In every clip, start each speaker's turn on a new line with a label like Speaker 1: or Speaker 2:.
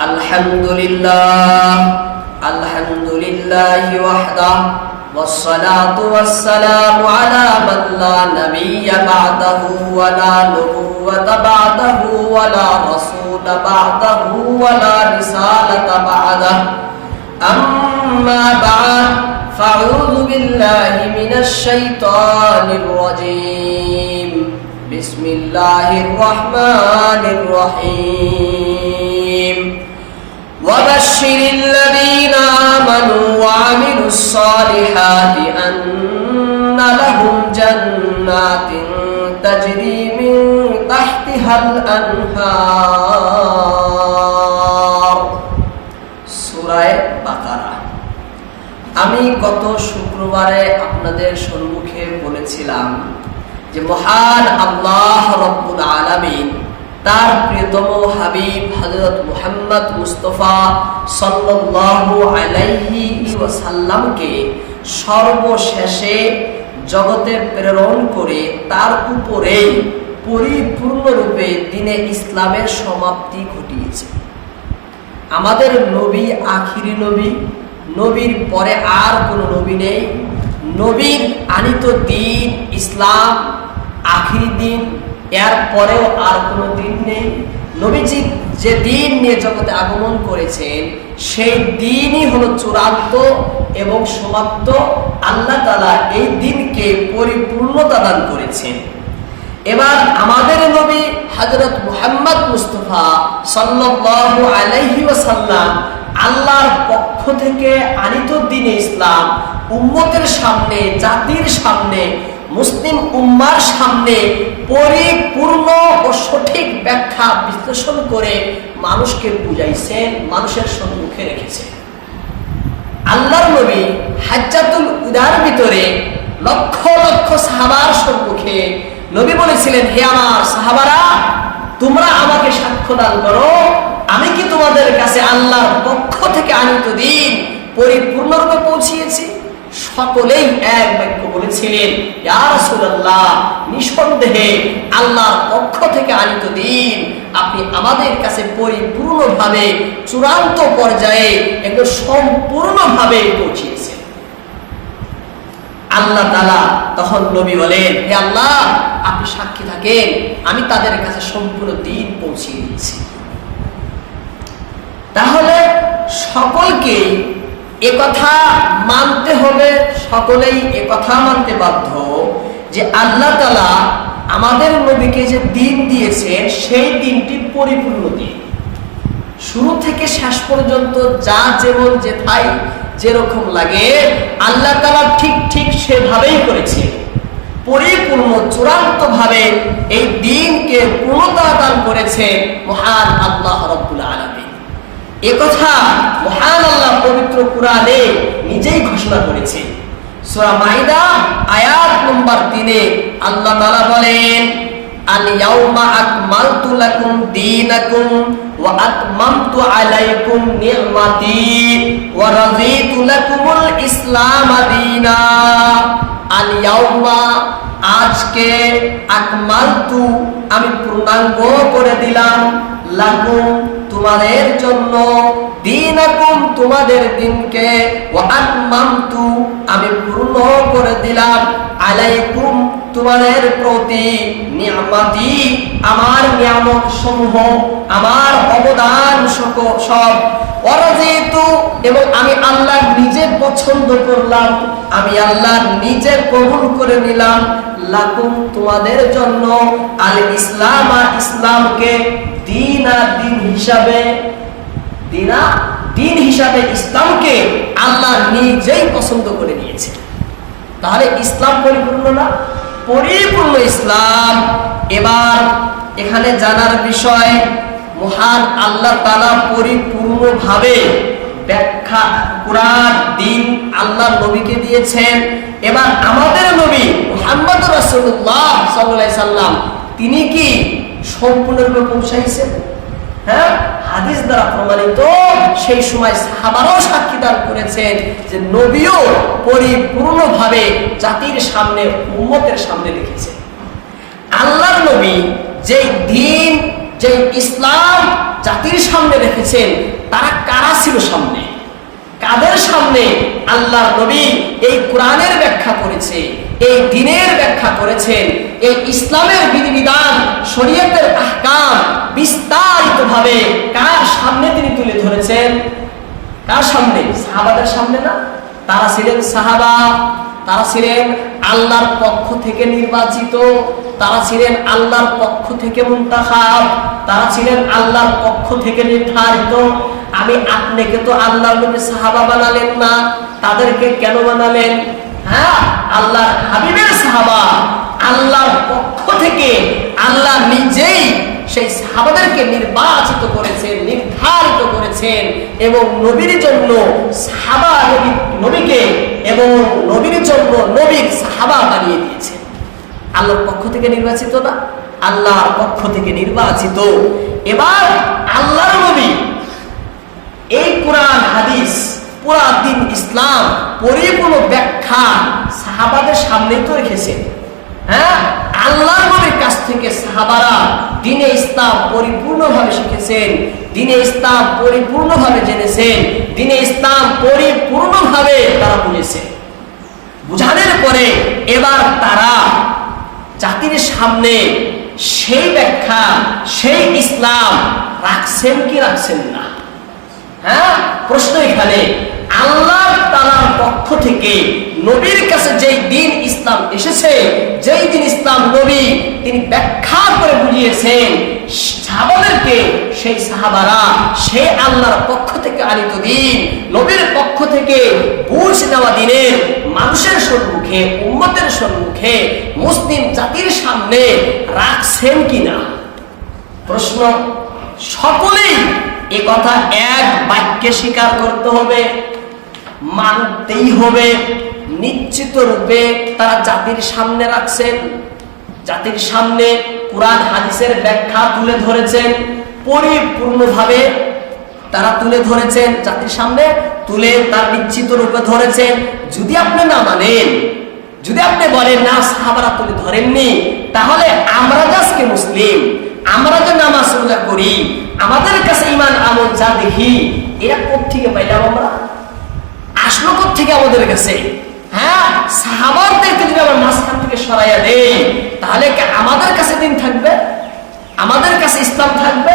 Speaker 1: الحمد لله الحمد لله وحده والصلاة والسلام على من لا نبي بعده ولا نبوة بعده ولا رسول بعده ولا رسالة بعده. أما بعد فأعوذ بالله من الشيطان الرجيم. بسم الله الرحمن الرحيم. وبشر الذين آمنوا وعملوا الصالحات أن لهم جنات تجري من تحتها الأنهار সুরায় বাকারা আমি গত শুক্রবারে আপনাদের সম্মুখে বলেছিলাম যে মহান আল্লাহ রব্বুল আলামিন তার প্রিয়তম হাবিব হযরত মুহাম্মদ মুস্তফা সাল্লাল্লাহু আলাইহি ওয়াসাল্লামকে সর্বশেষে জগতে প্রেরণ করে তার উপরেই পরিপূর্ণরূপে দিনে ইসলামের সমাপ্তি ঘটিয়েছে। আমাদের নবী আখিরি নবী, নবীর পরে আর কোনো নবী নেই। নবীর আনিত দিন ইসলাম, আখিরি দিন এর পরেও আর কোনো দিন নেই। নবীজি যে দিন নিয়ে জগতে আগমন করেছেন, সেই দিনই হলো চূড়ান্ত এবং সমাপ্ত। আল্লাহ তালা এই দিনকে পরিপূর্ণতা দান করেছেন। এবার আমাদের নবী হজরত মুহাম্মদ মুস্তফা সাল্লাল্লাহু আলাইহি ওয়াসাল্লাম আল্লাহর পক্ষ থেকে আনিত দিনে ইসলাম উম্মতের সামনে, জাতির সামনে মুসলিম উম্মার সামনে পরিপূর্ণ ও সঠিক ব্যাখ্যা বিশ্লেষণ করে মানুষকে বুঝাইছেন, মানুষের সম্মুখে রেখেছেন। আল্লাহর নবী হাজ্জাতুল উদার ভিতরে লক্ষ লক্ষ সাহাবার সম্মুখে নবী বলেছিলেন, হে আমার সাহাবারা, তোমরা আমাকে সাক্ষ্য দান করো। আমি কি তোমাদের কাছে আল্লাহর পক্ষ থেকে আনিত দিন পরিপূর্ণরূপে পৌঁছিয়েছি? সকলেই এক বাক্য বলেছিলেন নিঃসন্দেহে আল্লাহর পক্ষ থেকে আনিত দিন। আপনি আমাদের কাছে পরিপূর্ণভাবে চূড়ান্ত পর্যায়ে একদম সম্পূর্ণভাবে পৌঁছিয়েছেন। আল্লাহ তালা তখন নবী বলেন, হে আল্লাহ, আপনি সাক্ষী থাকেন, আমি তাদের কাছে সম্পূর্ণ দিন পৌঁছিয়ে দিচ্ছি তাহলে সকলকে কথা মানতে হবে, সকলেই কথা মানতে বাধ্য যে আল্লাহ তালা আমাদের নবীকে যে দিন দিয়েছেন, সেই দিনটি পরিপূর্ণ দিন। শুরু থেকে শেষ পর্যন্ত যা যেমন যেথায় যেরকম লাগে, আল্লাহ তালা ঠিক ঠিক সেভাবেই করেছে। পরিপূর্ণ চূড়ান্ত ভাবে এই দিনকে পূর্ণতা দান করেছে মহান আল্লাহ রব্বুল আলমী একথা মহান আল্লাহ পবিত্র কুরআনে নিজেই ঘোষণা করেছে। সূরা মাইদা, আয়াত নম্বর 3 এ আল্লাহ তাআলা বলেন, আল ইয়াউমা আকমালতু লাকুম দীনাকুম ওয়া আতমামতু আলাইকুম নি'মাতি ওয়া রাদিতু লাকুমুল ইসলাম দীনা। আল ইয়াউমা, আজকে আকমালতু আমি পূর্ণাঙ্গ করে দিলাম, লাকুম তোমাদের জন্য দিনাকুম তোমাদের দিনকে ওয়াআমামতু আমি পূর্ণ করে দিলাম। আলাইকুম তোমাদের প্রতি নিয়ামতি, আমার নিয়ামত সমূহ আমার অবদান সব। অরাজিতু, এবং আমি আল্লাহ নিজে পছন্দ করলাম, আমি আল্লাহ নিজে কবুল করে নিলাম। লাকুম তোমাদের জন্য আল ইসলাম আর ইসলামকে দিন আর হিসাবে, দিনা, দিন হিসাবে ইসলামকে আল্লাহ নিজেই পছন্দ করে নিয়েছে। তাহলে ইসলাম পরিপূর্ণ না? পরিপূর্ণ ইসলাম। এবার এখানে জানার বিষয়, মহান আল্লাহ তালা পরিপূর্ণভাবে ব্যাখ্যা কোরআন, দিন আল্লাহ নবীকে দিয়েছেন। এবার আমাদের নবী মোহাম্মদ সাল্লাল্লাহু সাল্লাম তিনি কি সম্পূর্ণরূপে পৌঁছাইছেন? হ্যাঁ? হাদিস দ্বারা প্রমাণিত, সেই সময় সাহাবারাও সাক্ষী দান করেছেন যে নবীও পরিপূর্ণভাবে জাতির সামনে, উম্মতের সামনে লিখেছেন আল্লাহর নবী যে দিন যে ইসলাম জাতির সামনে রেখেছেন, তারা কারা ছিল সামনে? কাদের সামনে আল্লাহ নবী এই কোরআনের ব্যাখ্যা করেছে, এই দিনের ব্যাখ্যা করেছেন এই ইসলামের বিধিবিধান, শরীয়তের আহকাম বিস্তারিত ভাবে কার সামনে তিনি তুলে ধরেছেন? কার সামনে? সাহাবাদের সামনে না? তারা ছিলেন সাহাবা, তারা ছিলেন আল্লাহর পক্ষ থেকে নির্বাচিত, তারা ছিলেন আল্লাহর পক্ষ থেকে মুন্তাখাব, তারা ছিলেন আল্লাহর পক্ষ থেকে নির্ধারিত। আমি আপনাকে তো আল্লাহ নবী সাহাবা বানালেন না, তাদেরকে কেন বানালেন? হ্যাঁ আল্লাহ হাবিবের সাহাবা। আল্লাহর পক্ষ থেকে আল্লাহ নিজেই সেই সাহাবাদেরকে নির্বাচিত করেছেন, নির্ধারিত করেছেন এবং নবীর জন্য সাহাবা নবী, নবীকে এবং নবীর জন্য নবীর সাহাবা বানিয়ে দিয়েছেন। আল্লাহর পক্ষ থেকে নির্বাচিত না, আল্লাহর পক্ষ থেকে নির্বাচিত। এবার আল্লাহর নবী, এই কোরআন, হাদিস পুরা দিন ইসলাম, পরিপূর্ণ ব্যাখ্যা সাহাবাদের সামনে তো রেখেছেন। হ্যাঁ? আল্লাহ নবীর কাছ থেকে সাহাবারা দিনে ইসলাম পরিপূর্ণভাবে শিখেছেন, দিনে ইসলাম পরিপূর্ণভাবে জেনেছেন, দিনে ইসলাম পরিপূর্ণভাবে তারা পরে এবার তারা জাতির সামনে সেই ব্যাখ্যা, সেই ইসলাম রাখছেন কি রাখছেন না? হ্যাঁ? প্রশ্ন এখানে আল্লাহ তালার পক্ষ থেকে নবীর কাছে যেই দিন ইসলাম এসেছে, যেই দিন ইসলাম নবী তিনি ব্যাখ্যা করে বুঝিয়েছেন, সাহাবাদেরকে সেই সাহাবারা সেই আল্লাহর পক্ষ থেকে আনিত দিন, নবীর পক্ষ থেকে বুঝ নেওয়া দিনের মানুষের সম্মুখে, উম্মতের সম্মুখে মুসলিম জাতির সামনে রাখছেন কিনা? প্রশ্ন, সকলেই এ কথা এক বাক্যে স্বীকার করতে হবে। মানতেই হবে। নিশ্চিত রূপে তারা জাতির সামনে রাখছেন। জাতির সামনে কোরআন, হাদিসের ব্যাখ্যা তুলে ধরেছেন। পরিপূর্ণভাবে তারা তুলে ধরেছেন, জাতির সামনে তুলে তার নিশ্চিত রূপে ধরেছেন। যদি আপনি না মানেন, যদি আপনি বলেন, না, সাহাবারা তুলে ধরেননি, তাহলে আমরা আজকে মুসলিম। আমরা যে নামাজ রোজা করি, আমাদের কাছে ইমান আমল যা দেখি, এরা কোথেকে পাইলাম আমরা? আসলো থেকে আমাদের কাছে? হ্যাঁ সাহাবারদেরকে মাঝখান থেকে তাহলে আমাদের কাছে দিন থাকবে? আমাদের কাছে ইসলাম থাকবে?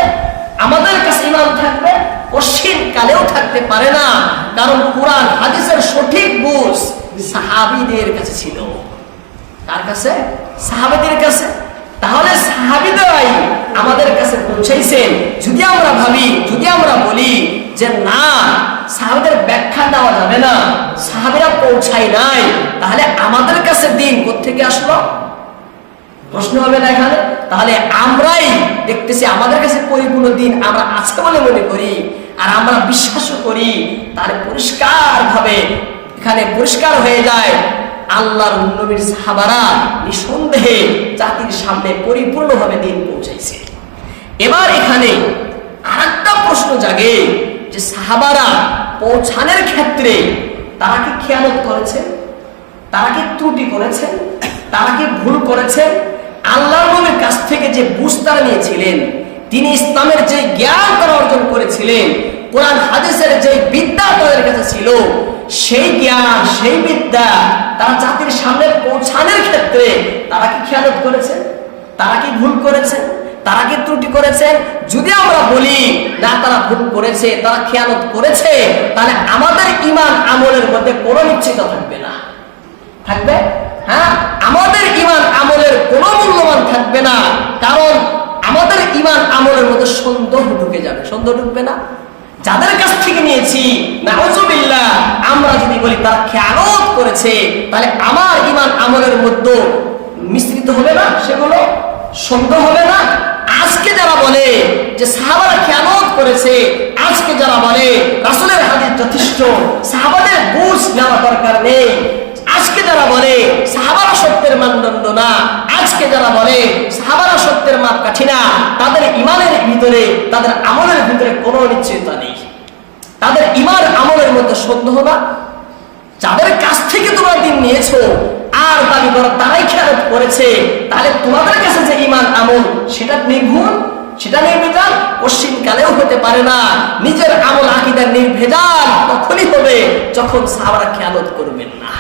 Speaker 1: আমাদের কাছে থাকবে? অসীম কালেও থাকতে পারে না, কারণ সঠিক সাহাবিদের কাছে ছিল। কার কাছে? কাছে। তাহলে আমাদের কাছে যদি আমরা ভাবি, যদি আমরা বলি যে না সাহাবিদের ব্যাখ্যা দেওয়া যাবে না। সাহাবিরা পৌঁছাই নাই। তাহলে আমাদের কাছে দিন থেকে আসলো? প্রশ্ন হবে না এখানে? তাহলে আমরাই দেখতেছি আমাদের কাছে পরিপূর্ণ দিন আমরা আছে বলে মনে করি আর আমরা বিশ্বাসও করি। তাহলে পরিষ্কার ভাবে এখানে পরিষ্কার হয়ে যায়। আল্লাহর নবীর সাহাবারা নিঃসন্দেহে জাতির সামনে পরিপূর্ণভাবে দিন পৌঁছাইছে। এবার এখানে আরেকটা প্রশ্ন জাগে যে সাহাবারা পৌঁছানোর ক্ষেত্রে তারা কি খেয়ালত করেছে? তারা কি ত্রুটি করেছে? তারা কি ভুল করেছে? আল্লাহ নবীর কাছ থেকে যে বুঝ নিয়েছিলেন, তিনি ইসলামের যে জ্ঞান তারা অর্জন করেছিলেন, কোরআন হাদিসের যে বিদ্যা তাদের কাছে ছিল, সেই জ্ঞান, সেই বিদ্যা তারা জাতির সামনে পৌঁছানোর ক্ষেত্রে তারা কি খেয়ালত করেছে? তারা কি ভুল করেছেন তারা কি ত্রুটি করেছেন যদি আমরা বলি, না, তারা ভুল করেছে, তারা খেয়ালত করেছে, তাহলে আমাদের ইমান আমলের মধ্যে কোনো নিশ্চিত থাকবে না। থাকবে? হ্যাঁ? আমাদের ইমান আমলের কোনো মূল্যবান থাকবে না। কারণ আমাদের ইমান আমলের মধ্যে সন্দেহ ঢুকে যাবে। সন্দেহ ঢুকবে না? যাদের কাছ থেকে নিয়েছি, নাউজুবিল্লাহ, আমরা যদি বলি তারা খেয়ালত করেছে, তাহলে আমার ইমান আমলের মধ্যে মিশ্রিত হবে না? সেগুলো সন্দেহ হবে না? আজকে যারা বলে যে সাহাবারা খেয়ালত করেছে, আজকে যারা বলে রাসুলের হাদিস যথেষ্ট, সাহাবাদের বুঝ নেওয়া দরকার নেই। আজকে যারা বলে সাহাবারা সত্যের মানদণ্ড না, আজকে যারা বলে সাহাবারা সত্যের মাপকাঠি না, তাদের ইমানের ভিতরে, তাদের আমলের ভিতরে কোনো নিশ্চয়তা নেই। তাদের ইমান আমলের মধ্যে সন্দেহ না যাদের কাছ থেকে তোমরা দিন নিয়েছো আর দাবি করো তারাই খেয়ালত করেছে। তাহলে তোমাদের কাছে যে ইমান আমল, সেটা নির্ভুল, সেটা নির্ভেজাল পশ্চিম কালেও হতে পারে না। নিজের আমল আকিদার নির্ভেজাল, তখনই হবে যখন সাহাবারা খেয়ালত করবেন না।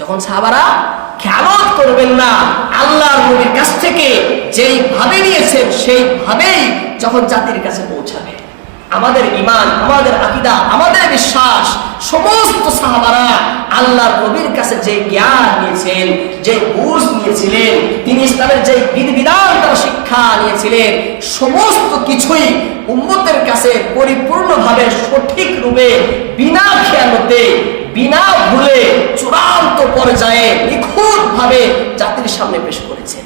Speaker 1: যখন সাহাবারা খেয়ালত করবেন না, আল্লাহর নবীর কাছ থেকে যেইভাবে নিয়েছেন সেইভাবেই যখন জাতির কাছে পৌঁছাবে। আমাদের ইমান আমাদের আকিদা, আমাদের বিশ্বাস সমস্ত সাহাবারা আল্লাহর নবীর কাছে যে জ্ঞান নিয়েছেন, যে বুঝ নিয়েছিলেন, তিনি ইসলামের যে বিধিবিধান, তারা শিক্ষা নিয়েছিলেন, সমস্ত কিছুই উম্মতের কাছে পরিপূর্ণভাবে সঠিক রূপে, বিনা খেয়ালতে, বিনা ভুলে চূড়ান্ত পর্যায়ে নিখুঁতভাবে জাতির সামনে পেশ করেছেন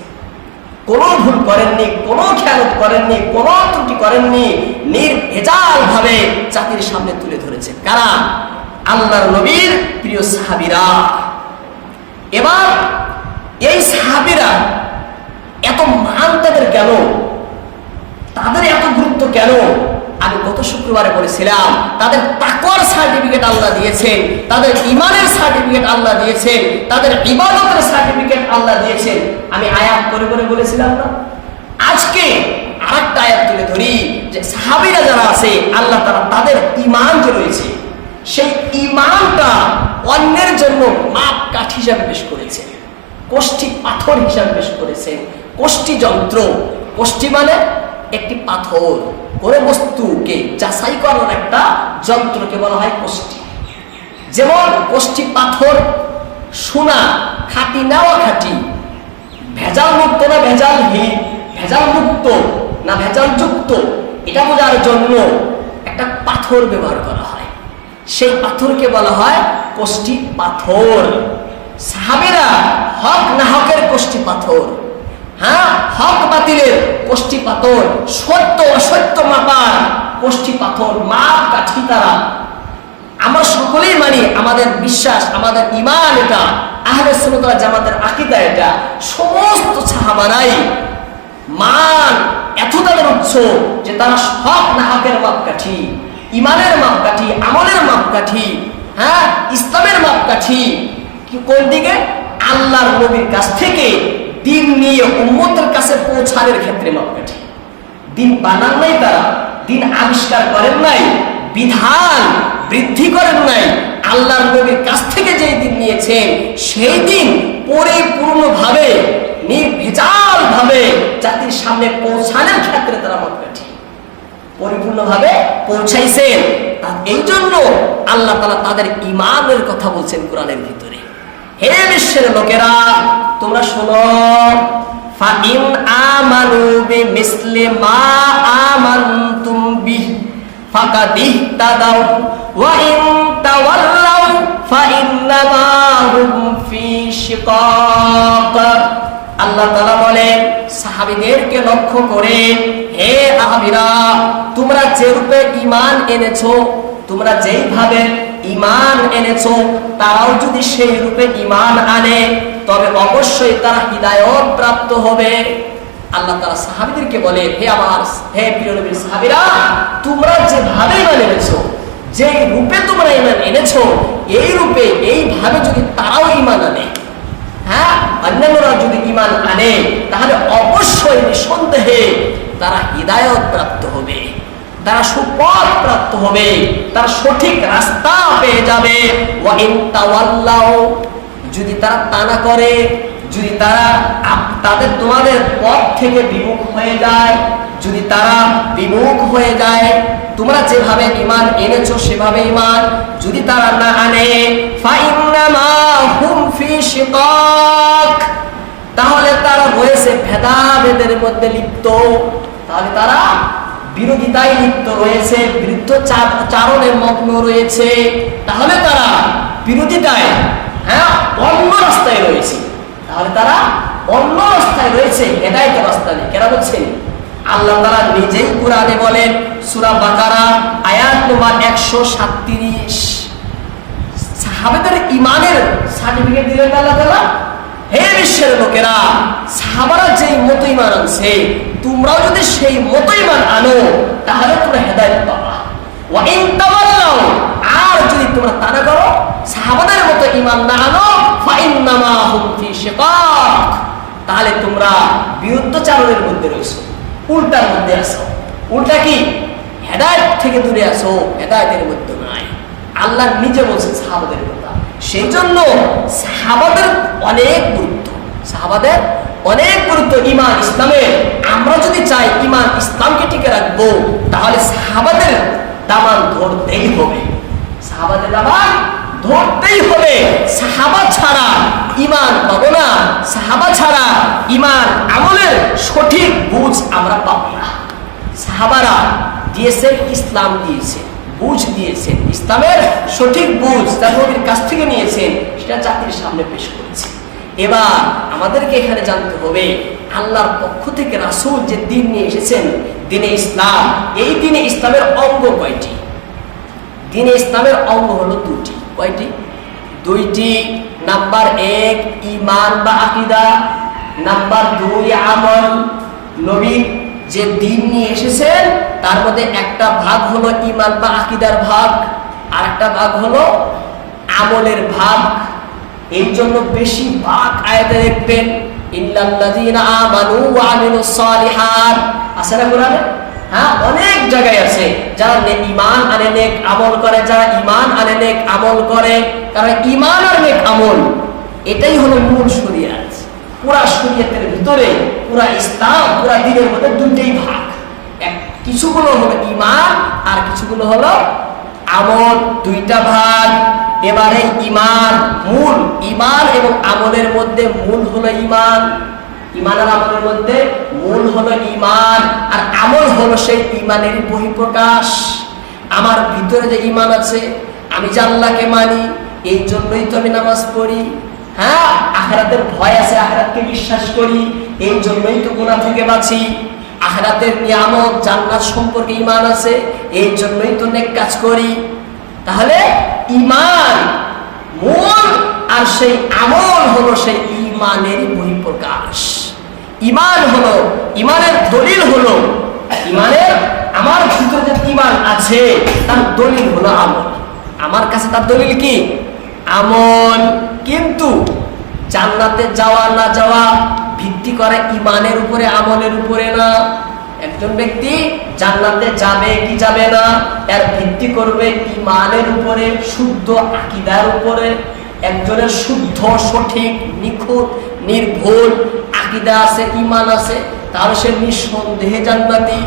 Speaker 1: কোনো ভুল করেননি, কোনো খেয়ালত করেননি, কোনো ত্রুটি করেননি নির্ভেজাল ভাবে জাতির সামনে তুলে ধরেছেন কারা? আল্লাহর নবীর প্রিয় সাহাবিরা। এবার এই সাহাবিরা এত মান তাদের কেন? তাদের এত গুরুত্ব কেন? আমি গত শুক্রবারে বলেছিলাম, তাদের তাকওয়ার সার্টিফিকেট আল্লাহ দিয়েছেন তাদের ইমানের সার্টিফিকেট আল্লাহ দিয়েছেন তাদের ইবাদতের সার্টিফিকেট আল্লাহ দিয়েছেন আমি আয়াত করে করে বলেছিলাম না? আজকে আরেকটা আয়াত তুলে ধরি, যে সাহাবীরা যারা আছে, আল্লাহ তারা তাদের ইমান যে রয়েছে। সেই ইমানটা অন্যের জন্য মাপ কাঠ হিসাবে পেশ করেছে। কোষ্ঠী পাথর হিসাবে পেশ করেছেন কোষ্ঠী যন্ত্র, কোষ্ঠী মানে একটি পাথর। কোনো বস্তুকে যাচাই করার একটা যন্ত্রকে বলা হয় কোষ্ঠী। যেমন কোষ্ঠী পাথর সোনা, খাঁটি নেওয়া খাঁটি ভেজাল মুক্ত না ভেজালহীন ভেজাল মুক্ত না ভেজাল যুক্ত এটা বোঝার জন্য একটা পাথর ব্যবহার করা হয়। সেই পাথরকে বলা হয় কোষ্ঠী পাথর। সাহাবেরা হক না হকের কোষ্ঠী পাথর? হ্যাঁ হক বাতিলের কোষ্ঠী পাথর, সত্য অসত্য মাপার কোষ্ঠী পাথর, মাপ কাঠি তারা। আমরা সকলেই মানি আমাদের বিশ্বাস, আমাদের ইমান এটা, আহলে সুন্নাত জামাতের আকীদা এটা। সমস্ত সাহাবারাই মান এত তাদের উৎস যে তারা হক না হকের মাপকাঠি। ইমানের মাপকাঠি, আমলের মাপকাঠি হ্যাঁ ইসলামের মাপকাঠি। কোন দিকে? আল্লাহর নবীর কাছ থেকে দিন নিয়ে উম্মতের কাছে পৌঁছানোর ক্ষেত্রে মাপকাঠি। দিন বানান নাই তারা, দিন আবিষ্কার করেন নাই, বিধান বৃদ্ধি করেন নাই। আল্লাহর নবীর কাছ থেকে যে দিন নিয়েছেন সেই দিন পরিপূর্ণভাবে নির্ভেজাল ভাবে জাতির সামনে পৌঁছানোর ক্ষেত্রে তারা মাপকাঠি। পরিপূর্ণভাবে পৌঁছাইছেন। এই জন্য আল্লাহ তালা তাদের ইমানের কথা বলছেন কোরআনের ভিতরে। হে বিশ্বের লোকেরা, তোমরা শোনো। ফাইন আমানু বিমিসলি মা ফি আল্লাহ তাআলা বলেন, সাহাবীদেরকে লক্ষ্য করে হে সাহাবীরা তোমরা যে রূপে ঈমান এনেছো, তোমরা যেইভাবে ঈমান এনেছো, তারাও যদি সেই রূপে ঈমান আনে, তবে অবশ্যই তারা হিদায়ত প্রাপ্ত হবে। আল্লাহ তারা সাহাবিদেরকে বলে, হে আমার, হে প্রিয় নবীর সাহাবিরা, তোমরা যেভাবে ইমান এনেছো যে রূপে তোমরা ইমান এনেছো, এই রূপে, এইভাবে যদি তারাও ইমান আনে। হ্যাঁ অন্যান্যরা যদি ইমান আনে, তাহলে অবশ্যই নিঃসন্দেহে তারা হৃদায়ত প্রাপ্ত হবে। তারা সুপথ প্রাপ্ত হবে। তারা সঠিক রাস্তা পেয়ে যাবে। যদি তারা তানা করে, যদি তারা তাদের তোমাদের পথ থেকে বিমুখ হয়ে যায়, যদি তারা বিমুখ হয়ে যায়, তোমরা যেভাবে ইমান এনেছো সেভাবে ইমান যদি তারা না আনে তাহলে তারা রয়েছে ভেদাভেদের মধ্যে লিপ্ত। তাহলে তারা বিরোধিতায় লিপ্ত রয়েছে, বিরুদ্ধ চা- চারণে মগ্ন রয়েছে। তাহলে তারা বিরোধিতায় হ্যাঁ অন্য রাস্তায় রয়েছে। তাহলে তারা অন্য রাস্তায় রয়েছে হেদায়ত রাস্তা নেই। কেন বলছেন? আল্লাহ তারা নিজেই কোরআনে বলেন, সূরা বাকারা, আয়াত নম্বর একশো সাতত্রিশ। সাহাবেদের ইমানের সার্টিফিকেট দিলেন আল্লাহ তাআলা? হে বিশ্বের লোকেরা, সাহাবারা যেই মতো ইমান আনছে, তোমরাও যদি সেই মতো ইমান আনো, তাহলে তোমরা হেদায়েত পাবা। আর যদি তোমরা তানা করো, সাহাবাদের মতো ইমান না আনো তাহলে তোমরা বিরুদ্ধচারণের মধ্যে রয়েছো, উল্টার মধ্যে আসো উল্টা কি? হেদায়ত থেকে দূরে আসো হেদায়তের মধ্যে নাই। আল্লাহ নিজে বলছেন সাহাবাদের কথা সেই জন্য সাহাবাদের অনেক গুরুত্ব। সাহাবাদের অনেক গুরুত্ব ইমান ইসলামের আমরা যদি চাই ইমান ইসলামকে টিকে রাখব, তাহলে সাহাবাদের দামান ধরতেই হবে। সাহাবাদের দামান ধরতেই হবে। সাহাবা ছাড়া ইমান পাবো না। সাহাবা ছাড়া ইমান আমলের সঠিক বুঝ আমরা পাবো না। সাহাবারা দিয়েছেন, ইসলাম দিয়েছেন। বুঝ দিয়েছেন ইসলামের সঠিক বুঝ তার নবীর কাছ থেকে নিয়েছেন, সেটা জাতির সামনে পেশ করেছে। এবার আমাদেরকে এখানে জানতে হবে, আল্লাহর পক্ষ থেকে রাসূল যে দিন নিয়ে এসেছেন, দিনে ইসলাম, এই দিনে ইসলামের অঙ্গ কয়টি? দিনে ইসলামের অঙ্গ হলো দুটি কয়টি? দুইটি, নাম্বার এক ইমান বা আকিদা, নাম্বার দুই, আমল নবী যে দিন নিয়ে এসেছেন তার মধ্যে একটা ভাগ হলো ইমান বা আকিদার ভাগ আর একটা ভাগ হলো আমলের ভাগ। এই জন্য বেশি ভাগ আয়াতে দেখবেন আছে না হ্যাঁ অনেক জায়গায় আছে। যারা ইমান আমল করে, যারা ইমান আমল করে কারণ ইমান আর নেক আমল, এটাই হলো মূল শরিয়াত পুরা শরিয়াতের ভিতরে, পুরা ইসলাম, পুরা দিনের মধ্যে দুইটাই ভাগ। এক, কিছুগুলো হলো ইমান আর কিছুগুলো হলো আমল, দুইটা ভাগ। এবারে ইমান মূল ইমান এবং আমলের মধ্যে মূল হলো ইমান ইমান আর আমলের মধ্যে মূল হলো ইমান আর আমল হলো সেই ইমানের বহিঃপ্রকাশ। আমার ভিতরে যে ইমান আছে, আমি আল্লাহকে মানি, এই জন্যই তো আমি নামাজ পড়ি। হ্যাঁ আখরাতের ভয় আছে, আখরাতকে বিশ্বাস করি, এই জন্যই তো গুনাহ থেকে বাঁচি। আখরাতের নিয়ামত, জান্নাত সম্পর্কে ইমান আছে, এই জন্যই তো নেক কাজ করি। তাহলে ইমান মূল আর সেই আমল হলো সেই ইমানের বহিঃপ্রকাশ ইমান হলো ইমানের দলিল হলো ইমানের আমার ভিতরে ইমান আছে, তার দলিল হলো আমল। আমার কাছে তার দলিল কি? আমল, কিন্তু জান্নাতে যাওয়া, না যাওয়া ভিত্তি করে ইমানের উপরে, আমলের উপরে না। একজন ব্যক্তি জান্নাতে যাবে কি যাবে না, এর ভিত্তি করবে ইমানের উপরে, শুদ্ধ আকিদার উপরে। একজনের শুদ্ধ, সঠিক, নিখুঁত, নির্ভুল আকিদা আছে ইমান আছে তাহলে সে নিঃসন্দেহে জান্নাতি।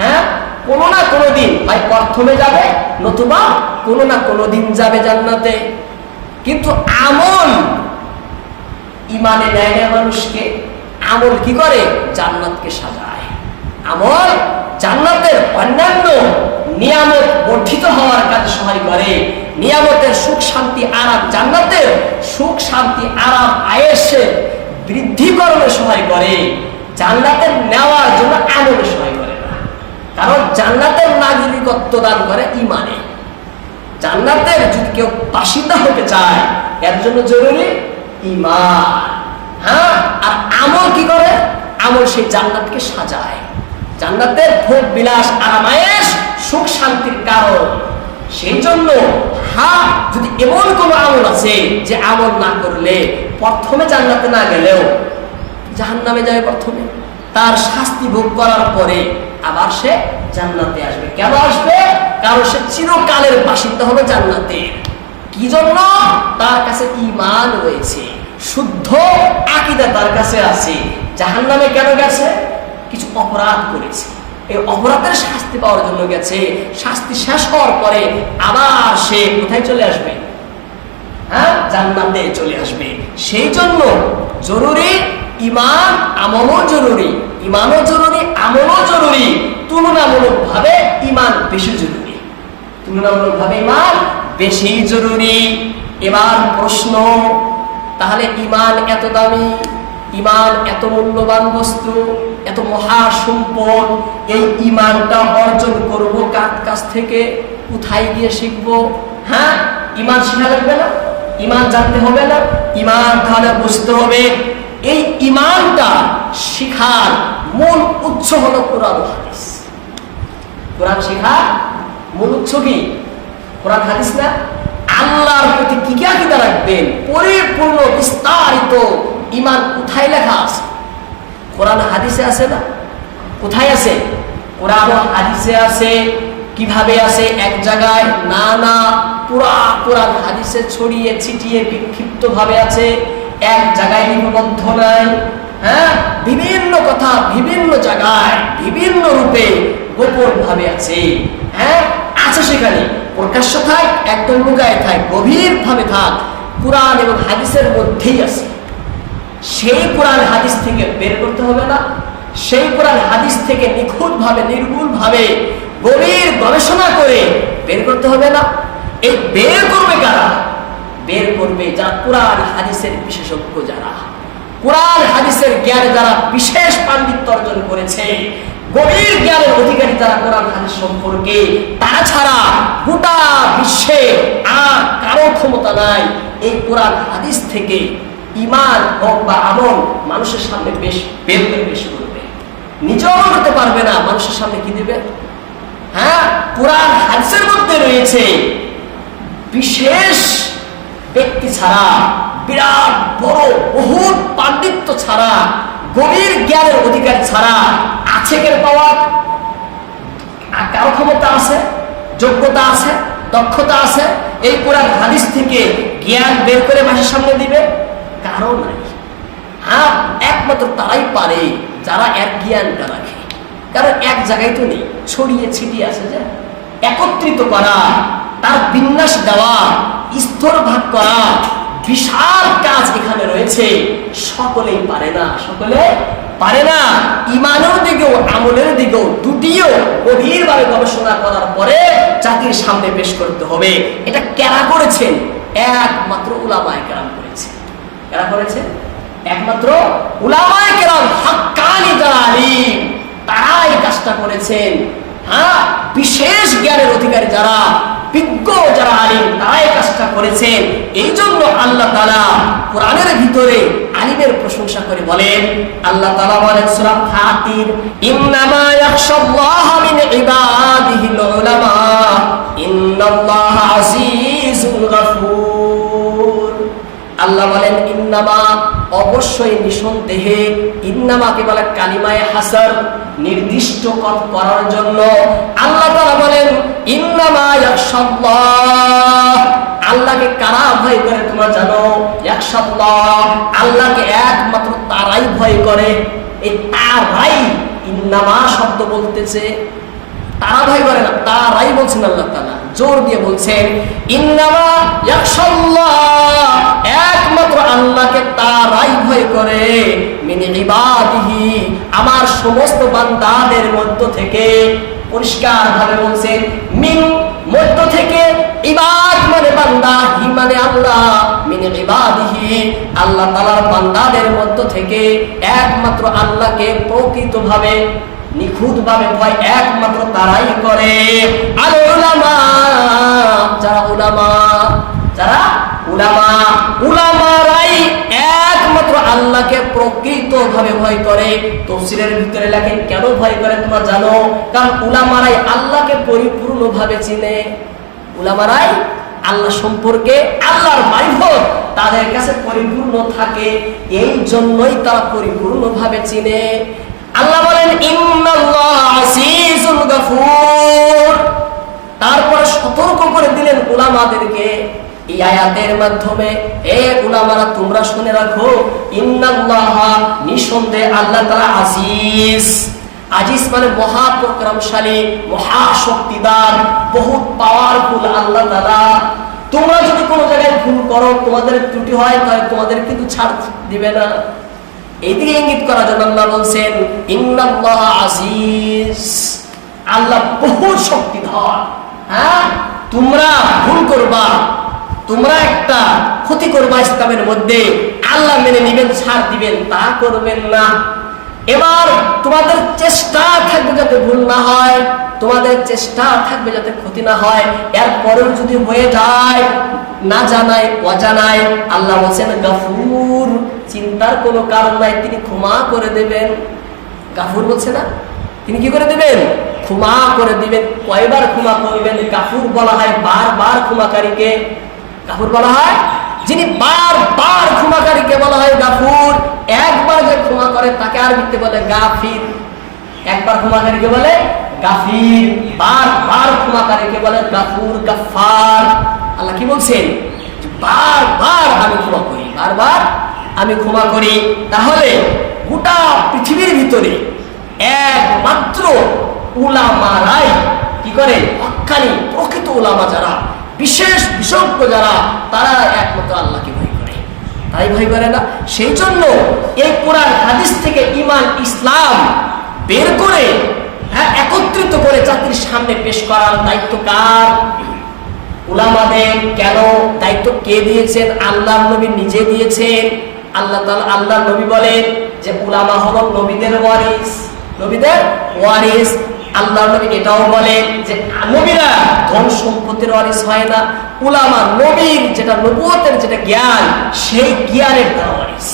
Speaker 1: হ্যাঁ? কোনো না কোনো দিন, ভাই, প্রথমে যাবে নতুবা কোনো না কোনো দিন যাবে জান্নাতে। কিন্তু আমল ইমানে নেয় না মানুষকে আমল কি করে? জান্নাতকে সাজায়। আমল জান্নাতের অন্যান্য নিয়ামত বর্ধিত হওয়ার কাজে সহায় করে। নিয়ামতের সুখ, শান্তি, আরাম, জান্নাতের সুখ, শান্তি, আরাম, আয়েসে বৃদ্ধিকরণে সহায় করে। জান্নাতের নেওয়ার জন্য আমলে সহায় করে না। কারণ জান্নাতের নাগরিকত্ব দান করে ইমানে। জান্নাতের যদি কেউ বাসিন্দা হতে চায়, এর জন্য জরুরি ইমান হ্যাঁ? আর আমল কি করে? আমল সেই জান্নাতকে সাজায়। জান্নাতের ভোগ বিলাস আরামায়েশ, সুখ শান্তির কারণ। সেই জন্য হ্যাঁ যদি এমন কোন আমল আছে যে আমল না করলে প্রথমে জান্নাতে না গেলেও জাহান নামে যাবে প্রথমে। তার শাস্তি ভোগ করার পরে আবার সে জান্নাতে আসবে। কেন আসবে? কারণ সে চিরকালের বাসিন্দা হবে জান্নাতে। কি জন্য? তার কাছে ইমান রয়েছে, শুদ্ধ আকিদা তার কাছে আছে। জাহান নামে কেন গেছে? কিছু অপরাধ করেছে। এই অপরাধের শাস্তি পাওয়ার জন্য গেছে। শাস্তি শেষ হওয়ার পরে আবার সে কোথায় চলে আসবে? হ্যাঁ? জান্নাতে চলে আসবে। সেই জন্য জরুরি ইমান আমলও জরুরি ইমানও জরুরি, আমলও জরুরি তুলনামূলক ভাবে ইমান বেশি জরুরি। তুলনামূলক ভাবে ইমান বেশি জরুরি। এবার প্রশ্ন, তাহলে ইমান এত দামি? ইমান এত মূল্যবান বস্তু? এত মহা সম্পদ এই ইমানটা অর্জন করব কার কাছ থেকে? কোথায় গিয়ে শিখব? হ্যাঁ ইমান শেখা লাগবে না? ইমান জানতে হবে না? ইমান তাহলে বুঝতে হবে, এই ইমানটা শিখার মূল উৎস হলো কোরআন হাদিস। কোরআন শেখা মূল উৎস কি কোরআন, হাদিস না? আল্লাহর প্রতি কি কি আকিদা রাখবেন? পরিপূর্ণ, বিস্তারিত ইমান কোথায় লেখা আছে? কোরআন, হাদিসে আছে না? কোথায় আছে? কোরআন, হাদিসে আছে। কীভাবে আছে? এক জায়গায় না না, পুরা কোরআন, হাদিসে ছড়িয়ে, ছিটিয়ে বিক্ষিপ্ত ভাবে আছে। এক জায়গায় লিপিবদ্ধ নাই। হ্যাঁ? বিভিন্ন কথা বিভিন্ন জায়গায়, বিভিন্ন রূপে গোপন ভাবে আছে। হ্যাঁ? আছে সেখানে। প্রকাশ্য থাক একদম লুকায় থাক গভীর ভাবে থাক, কোরআন এবং হাদিসের মধ্যেই আছে। সেই কোরআন হাদিস থেকে বের করতে হবে না। সেই কোরআন হাদিস থেকে নিখুঁত ভাবে নির্ভুল ভাবে গভীর গবেষণা করে বের করতে হবে না। এই বের করবে কারা? বের করবে যা কোরআন হাদিসের বিশেষজ্ঞ যারা। কোরআন হাদিসের জ্ঞান যারা বিশেষ পাণ্ডিত্য অর্জন করেছে গভীর জ্ঞানের অধিকারী যারা কোরআন হাদিস সম্পর্কে, তারা ছাড়া গোটা বিশ্বে আর কারও ক্ষমতা নাই। এই কোরআন হাদিস থেকে ইমান হোক বা আমল, মানুষের সামনে বেশ বের করে বেশ করবে নিজেও করতে পারবে না, মানুষের সামনে কি দেবে? হ্যাঁ কোরআন হাদিসের মধ্যে রয়েছে, বিশেষ ব্যক্তি ছাড়া, বিরাট বড়, বহুত পাণ্ডিত্য ছাড়া, গভীর জ্ঞানের অধিকার ছাড়া আছে কেন পাওয়া আর কারও ক্ষমতা আছে, যোগ্যতা আছে, দক্ষতা আছে, এই কোরআন হাদিস থেকে জ্ঞান বের করে মাসের সামনে দিবে? কারও নাই। হ্যাঁ একমাত্র তারাই পারে যারা এক জ্ঞানটা রাখে। কারণ এক জায়গায় তো নেই, ছড়িয়ে ছিটিয়ে আছে যে। একত্রিত করা, তার বিন্যাস দেওয়া স্তর ভাগ করা, বিশাল কাজ এখানে রয়েছে। সকলেই পারে না, সকলে পারে না। ইমানের দিকেও, আমলের দিকেও, দুটিও গভীরভাবে গবেষণা করার পরে জাতির সামনে পেশ করতে হবে। এটা কেরা করেছেন একমাত্র উলামায় কেরাম করেছে। কেরা করেছে? একমাত্র উলামায় কেরাম, হাক্কানি যারা আলিম তারা এই কাজটা করেছেন। হ্যাঁ বিশেষ জ্ঞানের অধিকারী যারা, বিজ্ঞ যারা আলিম তারা এই কাজটা করেছেন। এই জন্য আল্লাহ তালা কোরআনের ভিতরে আলিমের প্রশংসা করে বলেন, আল্লাহ তালা বলেন সূরা ফাতির, ইন্নামা ইয়াখশাল্লাহ মিন উলামা ইন্নাল্লাহা আজিজুল গাফুর। আল্লাহ বলেন, ইন্নামা অবশ্যই নিঃসন্দেহে ইন্নামাকে বলে কালিমায় নির্দিষ্ট কর- করার জন্য। আল্লাহ তাআলা বলেন, ইন্নামা ইয়াখশাল্লাহ আল্লাহকে কারা ভয় করে তোমরা জানো ইয়াখশাল্লাহ আল্লাহকে একমাত্র তারাই ভয় করে। এই তারাই ইন্নামা শব্দ বলতেছে, তারা ভয় করে না, তারাই বলছেন আল্লাহ তাআলা। জোর দিয়ে বলছেন, ইন্নামা একমাত্র আল্লাহকে তারাই ভয় করে। মিন ইবাদিহি, আমার সমস্ত বান্দাদের মধ্য থেকে পরিষ্কার ভাবে বলছেন, মিন মধ্য থেকে ইবাদ বান্দা হি মানে আল্লাহ মিন ইবাদিহি একমাত্র আল্লাহকে ভয় একমাত্র তারাই করে। যারা যারা উলামা, উলামারাই প্রকৃত ভাবে ভয় করে। তফসিলের ভিতরে কেন ভয় করে তোমরা জানো? কারণ উলামারাই আল্লাহকে চিনে। উলামারাই আল্লাহ সম্পর্কে, আল্লাহর মারিফত তাদের কাছে পরিপূর্ণ থাকে এই জন্যই তারা পরিপূর্ণ ভাবে চিনে। আল্লাহ বলেন তারপরে সতর্ক করে দিলেন উলামাদেরকে এই আয়াতের মাধ্যমে। এ উলামারা, তোমরা শুনে রাখো, ইন্নাল্লাহ নিঃসন্দেহে আল্লাহ তাআলা আজিজ আজিজ মানে মহাপ্রক্রমশালী মহাশক্তিদার, বহুত পাওয়ারফুল আল্লাহ তাআলা। তোমরা যদি কোনো জায়গায় ভুল করো, তোমাদের ত্রুটি হয়, তাহলে তোমাদের কিন্তু ছাড় দিবে না। এইদিকে ইঙ্গিত করার জন্য আল্লাহ বলছেন, ইন্নাল্লাহ আজিজ। আল্লাহ বহু শক্তিধর। হ্যাঁ? তোমরা ভুল করবা। তোমরা একটা ক্ষতি করবা ইসলামের মধ্যে। আল্লাহ মেনে নিবেন, ছাড় দিবেন, তা করবেন না। এবার তোমাদের চেষ্টা থাকবে যাতে ভুল না হয়, তোমাদের চেষ্টা থাকবে যাতে ক্ষতি না হয়। এরপরেও যদি হয়ে যায়, না জানায়, অজানায়, আল্লাহ বলছেন, গাফুর, চিন্তার কোনো কারণ নাই, তিনি ক্ষমা করে দেবেন। গাফুর বলছে না। তিনি কি করে দিবেন? ক্ষমা করে দিবেন। কয়বার ক্ষমা করবেন? গাফুর বলা হয়, বারবার ক্ষমাকারীকে। গাফুর বলা হয় যিনি বারবার ক্ষমাকারীকে বলা হয় গাফুর, একবার যে ক্ষমা করে তাকে আর মিথ্যে বলে গাফির। একবার ক্ষমাকারীকে বলে গাফির বার বার ক্ষমাকারীকে বলে গাফুর গাফার আল্লাহ কি বলছেন? বারবার আমি ক্ষমা করি, বারবার আমি ক্ষমা করি। তাহলে গোটা পৃথিবীর ভিতরে একমাত্র উলামারাই কি করে? হক্কানি প্রকৃত উলামা যারা বিশেষ বিশেষজ্ঞ যারা, তারা একমাত্র আল্লাহকে ভয় করে। তাই ভয় করে না। সেই জন্য এই কোরআন, হাদিস থেকে ইমান ইসলাম বের করে হ্যাঁ একত্রিত করে জাতির সামনে পেশ করার দায়িত্ব কার? উলামাদের কেন দায়িত্ব কে দিয়েছেন? আল্লাহ নবী নিজে দিয়েছেন। আল্লাহ তাআলা আল্লাহ নবী বলেন যে, উলামা হলো নবীদের ওয়ারিস। নবীদের ওয়ারিস। আল্লাহ নবী এটাও বলেন যে নবীরা ধন সম্পত্তির ওয়ারিস হয় না। উলামা নবীর যেটা নবুয়তের যেটা জ্ঞান, সেই জ্ঞানের দ্বারা ওয়ারিস।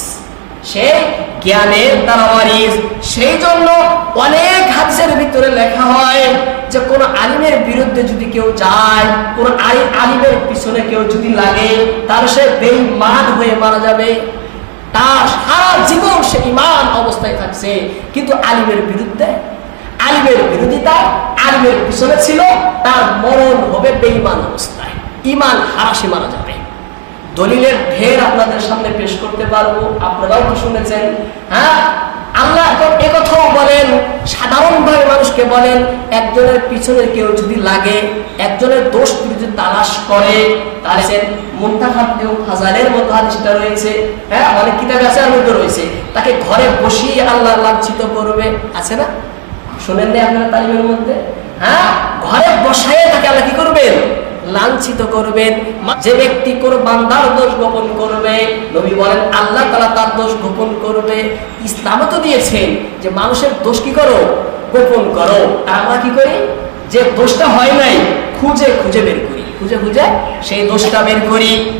Speaker 1: সেই জ্ঞানের দ্বারা ওয়ারিস। সেই জন্য অনেক হাদিসের ভিতরে লেখা হয় যে, কোন আলিমের বিরুদ্ধে যদি কেউ যায়, কোন আলিম আলিমের পিছনে কেউ যদি লাগে তার সে বেঈমান হয়ে মারা যাবে। তার সারা জীবন সে ইমান অবস্থায় থাকছে। কিন্তু আলিমের বিরুদ্ধে আলিমের বিরোধিতা আলিমের পিছনে ছিল, তার মরণ হবে বেঈমান অবস্থায়। ইমান হারাসে মারা যাবে। দলিলের ঢের আপনাদের সামনে পেশ করতে পারব, আপনারাও তো শুনেছেন হ্যাঁ? আল্লাহ একথাও বলেন সাধারণভাবে মানুষকে বলেন, একজনের পিছনে কেউ যদি লাগে, একজনের দোষ যদি তালাশ করে, তাহলে মুন্তাহাব এবং মতো হাদিসটা রয়েছে হ্যাঁ? অনেক কিতাবে আছে আর রয়েছে। তাকে ঘরে বসিয়ে আল্লাহ লাঞ্ছিত করবে, আছে না? শোনেন না আপনারা তালিমের মধ্যে? হ্যাঁ? ঘরে বসায় তাকে আল্লাহ কি করবেন? লাঞ্ছিত করবেন। যে ব্যক্তি কোন বান্দার দোষ গোপন করবে, নবী বলেন, আল্লাহ তালা তার দোষ গোপন করবে। ইসলামও তো দিয়েছেন যে মানুষের দোষ কি করো? গোপন করো। আমরা কি করি? যে দোষটা হয় নাই, খুঁজে খুঁজে বের করি। খুঁজে খুঁজে সেই দোষটা বের করি।